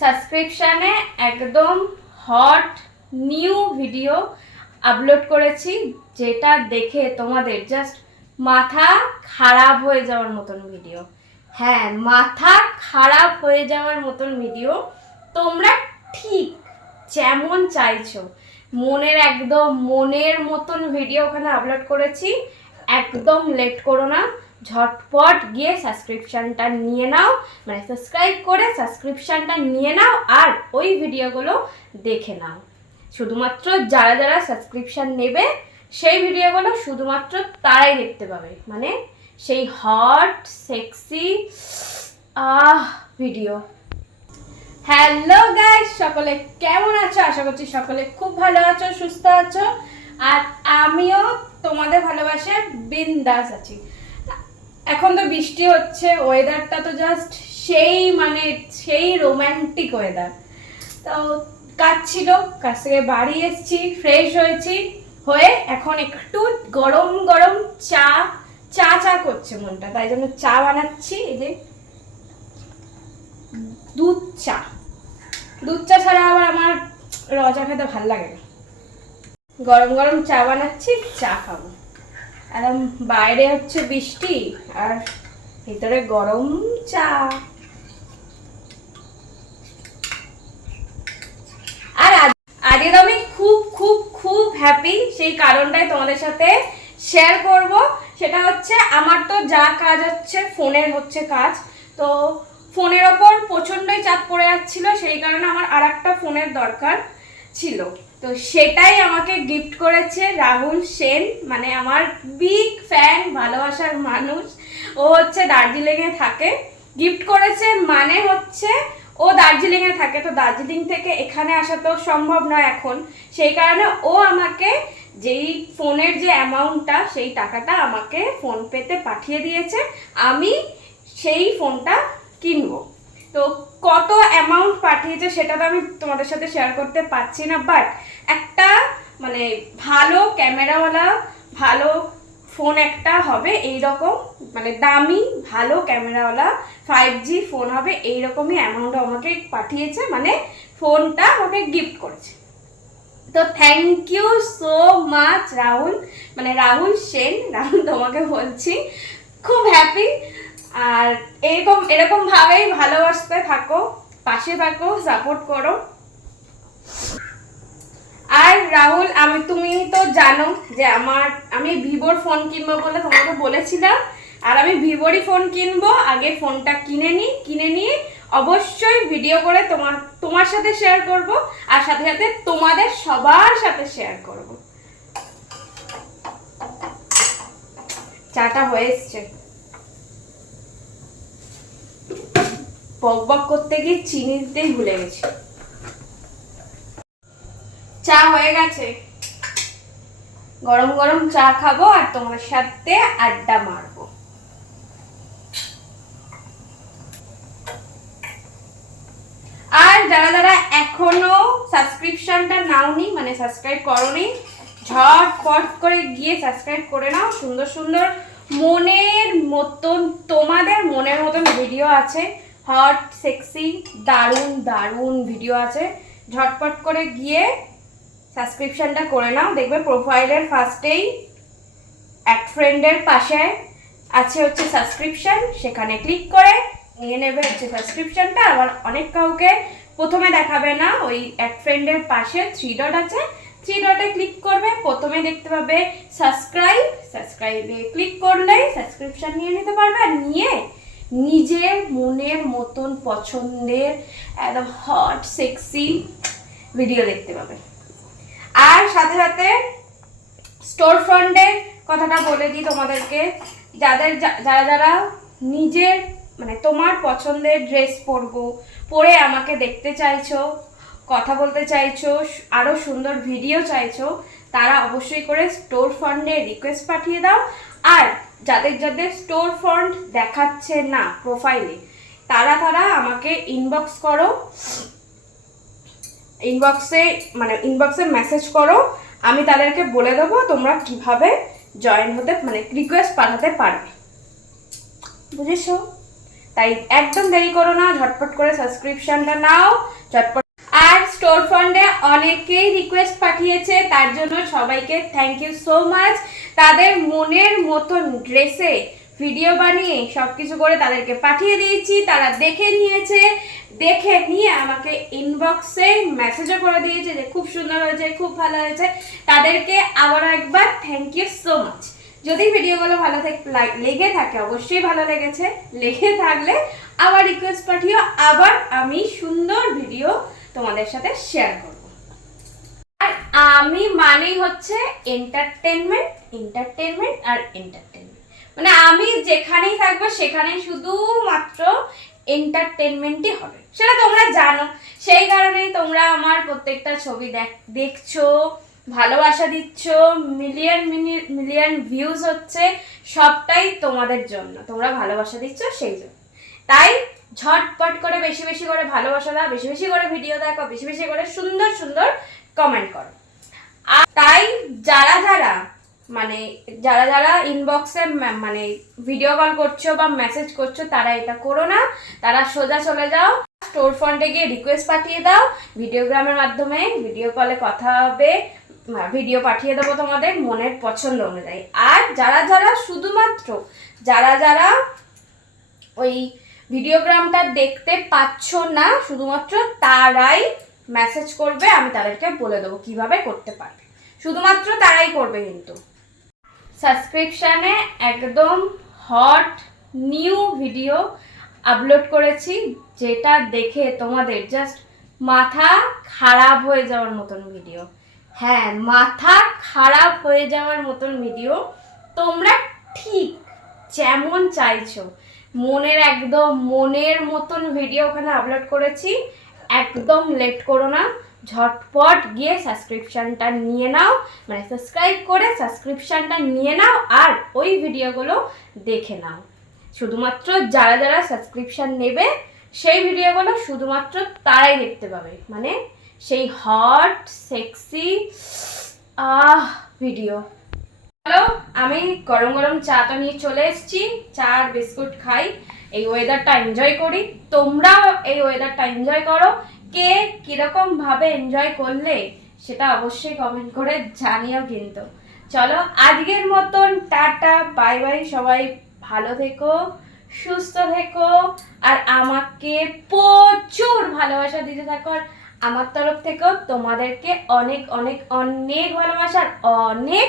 সাবস্ক্রিপশানে একদম hot new video upload করেছি, যেটা দেখে তোমাদের জাস্ট মাথা খারাপ হয়ে যাওয়ার মতন ভিডিও। হ্যাঁ, মাথা খারাপ হয়ে যাওয়ার মতন ভিডিও। তোমরা ঠিক যেমন চাইছো একদম মনের মতন ভিডিও ওখানে আপলোড করেছি। একদম লেট করো না, ঝটপট গিয়ে সাবস্ক্রিপশানটা নিয়ে নাও, মানে সাবস্ক্রাইব করে সাবস্ক্রিপশানটা নিয়ে নাও আর ওই ভিডিওগুলো দেখে নাও। শুধুমাত্র যারা যারা সাবস্ক্রিপশান নেবে সেই ভিডিওগুলো শুধুমাত্র তারাই দেখতে পাবে, মানে সেই hot sexy video. Hello guys, সকলে কেমন আছো? আশা করছি সকলে খুব ভালো আছো, সুস্থ আছো, আর আমিও তোমাদের ভালোবাসায় বিন্দাস আছি। এখন তো বৃষ্টি হচ্ছে, ওয়েদারটা তো জাস্ট সেই রোম্যান্টিক ওয়েদার। তো কাজ ছিল, কাজ থেকে বাড়ি এসেছি, ফ্রেশ হয়েছি, হয়ে এখন একটু গরম গরম চা করছে মনটা, তাই জন্য চা বানাচ্ছি। এই যে দুধ চা ছাড়া আবার আমার রচা খেতে ভাল লাগে না। গরম গরম চা বানাচ্ছি, চা খাবো। একদম বাইরে হচ্ছে বৃষ্টি আর ভিতরে গরম চা। আর আজকে তো আমি খুব খুব খুব হ্যাপি, সেই কারণটাই তোমাদের সাথে শেয়ার করব। সেটা হচ্ছে আমার তো যা কাজ হচ্ছে ফোনের হচ্ছে কাজ, তো ফোনের ওপর প্রচণ্ডই চাপ পড়ে যাচ্ছিল, সেই কারণে আমার আর একটা ফোনের দরকার ছিল। তো সেটাই আমাকে গিফট করেছে রাহুল সেন, মানে আমার বিগ ফ্যান, ভালোবাসার মানুষ। ও হচ্ছে দার্জিলিংয়ে থাকে, গিফট করেছে। মানে হচ্ছে ও দার্জিলিংয়ে থাকে, তো দার্জিলিং থেকে এখানে আসা তো সম্ভব নয় এখন, সেই কারণে ও আমাকে যেই ফোনের যে অ্যামাউন্টটা, সেই টাকাটা আমাকে ফোনপেতে পাঠিয়ে দিয়েছে। আমি সেই ফোনটা কিনবো। তো কত অ্যামাউন্ট পাঠিয়েছে সেটা তো আমি তোমাদের সাথে শেয়ার করতে পারছি না, বাট একটা মানে ভালো ক্যামেরাওয়ালা ভালো ফোন একটা হবে এইরকম, মানে দামি ভালো ক্যামেরাওয়ালা 5G ফোন হবে এইরকমই অ্যামাউন্ট আমাকে পাঠিয়েছে, মানে ফোনটা আমাকে গিফট করেছে। তো thank you so much Rahul, মানে রাহুল সেন। রাহুল তোমাকে বলছি, খুব হ্যাপি। আর এরকম ভাবেই ভালোবাসতে থাকো, পাশে থাকো, সাপোর্ট করো। আর রাহুল, তুমি তো জানো যে আমি ভিভোর ফোন কিনবো বলে তোমাকে বলেছিলাম, আর আমি ভিভোরই ফোন কিনবো। আগে ফোনটা কিনে নিয়ে অবশ্যই ভিডিও করে তোমার সাথে শেয়ার করব, আর সাথে সাথে তোমাদের সবার সাথে শেয়ার করব। চাটা হয়ে এসছে, বক করতে গিয়ে চিনি দিতেই ভুলে গেছি। চা হয়ে গেছে, গরম গরম চা খাবো আর তোমার সাথে আড্ডা মারবো। আর যারা যারা এখনো সাবস্ক্রিপশনটা নাওনি, মানে সাবস্ক্রাইব করোনি, ঝটপট করে গিয়ে সাবস্ক্রাইব করে নাও। সুন্দর সুন্দর তোমাদের মনের মতন ভিডিও আছে, হট সেক্সি দারুণ দারুণ ভিডিও আছে। ঝটপট করে গিয়ে সাবস্ক্রিপশনটা করে নাও। দেখবে প্রোফাইলের ফার্স্টেই অ্যাড ফ্রেন্ডের পাশে আছে হচ্ছে সাবস্ক্রিপশন, সেখানে ক্লিক করে নিয়ে নেবে হচ্ছে সাবস্ক্রিপশনটা। আবার অনেক কাউকে প্রথমে দেখাবে না, ওই অ্যাড ফ্রেন্ডের পাশে 3 ডট আছে, 3 ডটে ক্লিক করবে, প্রথমে দেখতে পাবে সাবস্ক্রাইবে ক্লিক করলেই সাবস্ক্রিপশন নিয়ে নিতে পারবে। আর নিয়ে নিজের মনের মতন পছন্দের একদম হট সেক্সি ভিডিও দেখতে পাবে। আর সাথে সাথে স্টোর ফ্রন্টের কথাটা বলে দিই তোমাদেরকে, যারা যারা নিজের মানে তোমার পছন্দের ড্রেস পরে আমাকে দেখতে চাইছো, কথা বলতে চাইছো, আরও সুন্দর ভিডিও চাইছো, তারা অবশ্যই করে স্টোর ফ্রন্টে রিকোয়েস্ট পাঠিয়ে দাও। আর যাদের স্টোর ফ্রন্ট দেখাচ্ছে না প্রোফাইলে, তারা আমাকে ইনবক্স করো, ইনবক্সে মেসেজ করো, আমি তাদেরকে বলে দেবো তোমরা কিভাবে জয়েন হতে, মানে রিকোয়েস্ট পাঠাতে পারবে। বুঝেছো? তাই একদম দেরি করো না, ঝটপট করে সাবস্ক্রিপশনটা নাও ঝটপট। আর স্টোর ফান্ডে অনেকেই রিকোয়েস্ট পাঠিয়েছে, তার জন্য সবাইকে থ্যাংক ইউ সো মাচ। তাদের মনের মতন ড্রেসে ভিডিও বানিয়ে সবকিছু করে তাদেরকে পাঠিয়ে দিয়েছি, তারা দেখে নিয়েছে, দেখে নিয়ে আমাকে ইনবক্সে মেসেজও করে দিয়েছে যে খুব সুন্দর হয়েছে, খুব ভালো হয়েছে। তাদেরকে আবারও একবার থ্যাংক ইউ সো মাচ। যদি ভিডিওগুলো ভালো লেগে থাকে, অবশ্যই ভালো লেগেছে, লেগে থাকলে আবার রিকোয়েস্ট পাঠিও, আবার আমি সুন্দর ভিডিও তোমাদের সাথে শেয়ার করব। আর আমি মানেই হচ্ছে এন্টারটেনমেন্ট, এন্টারটেনমেন্ট আর এন্টারটেনমেন্ট। মানে আমি যেখানেই থাকবো সেখানেই শুধুমাত্র এন্টারটেনমেন্টই হবে, সেটা তোমরা জানো। সেই কারণেই তোমরা আমার প্রত্যেকটা ছবি দেখছো, ভালোবাসা দিচ্ছ, মিলিয়ন মিলিয়ন ভিউজ হচ্ছে, সবটাই তোমাদের জন্য। তোমরা ভালোবাসা দিচ্ছ সেই জন্য। তাই ঝটপট করে বেশি বেশি করে ভালোবাসা দাও, বেশি বেশি করে ভিডিও দেখো, বেশি বেশি করে সুন্দর সুন্দর কমেন্ট করো। আর তাই যারা যারা ইনবক্সে মানে ভিডিও কল করছো বা মেসেজ করছো, তারা এটা করো না। তারা সোজা চলে যাও স্টোর ফ্রন্টে গিয়ে রিকোয়েস্ট পাঠিয়ে দাও, ভিডিওগ্রামের মাধ্যমে ভিডিও কলে কথা হবে, ভিডিও পাঠিয়ে দেবো তোমাদের মনের পছন্দ অনুযায়ী। আর যারা শুধুমাত্র যারা ওই ভিডিওগ্রামটা দেখতে পাচ্ছ না, শুধুমাত্র তারাই মেসেজ করবে, আমি তাদেরকে বলে দেবো কিভাবে করতে পারবে, শুধুমাত্র তারাই করবে। কিন্তু সাবস্ক্রিপশানে একদম হট নিউ ভিডিও আপলোড করেছি, যেটা দেখে তোমাদের জাস্ট মাথা খারাপ হয়ে যাওয়ার মতন ভিডিও। হ্যাঁ, মাথা খারাপ হয়ে যাওয়ার মতন ভিডিও। তোমরা ঠিক যেমন চাইছো একদম মনের মতন ভিডিও ওখানে আপলোড করেছি। একদম লেট করো না, ঝটপট গিয়ে সাবস্ক্রিপশনটা নিয়ে নাও, মানে সাবস্ক্রাইব করে সাবস্ক্রিপশনটা নিয়ে নাও আর ওই ভিডিওগুলো দেখে নাও। শুধুমাত্র যারা সাবস্ক্রিপশন নেবে সেই ভিডিওগুলো শুধুমাত্র তারাই দেখতে পাবে, মানে সেই হট সেক্সি ভিডিও। হ্যালো, আমি গরম গরম চাটা নিয়ে চলে এসেছি, চা আর বিস্কুট খাই, এই ওয়েদারটা এনজয় করি। তোমরাও এই ওয়েদারটা এনজয় করো। কে কিরকম ভাবে এনজয় করলে সেটা অবশ্যই কমেন্ট করে জানিও। কিন্তু চলো আজকের মতন টাটা, বাই বাই। সবাই ভালো থেকো, সুস্থ থেকো, আর আমাকে প্রচুর ভালোবাসা দিতে থাকো। আর আমার তরফ থেকেও তোমাদেরকে অনেক অনেক অনেক ভালোবাসা, অনেক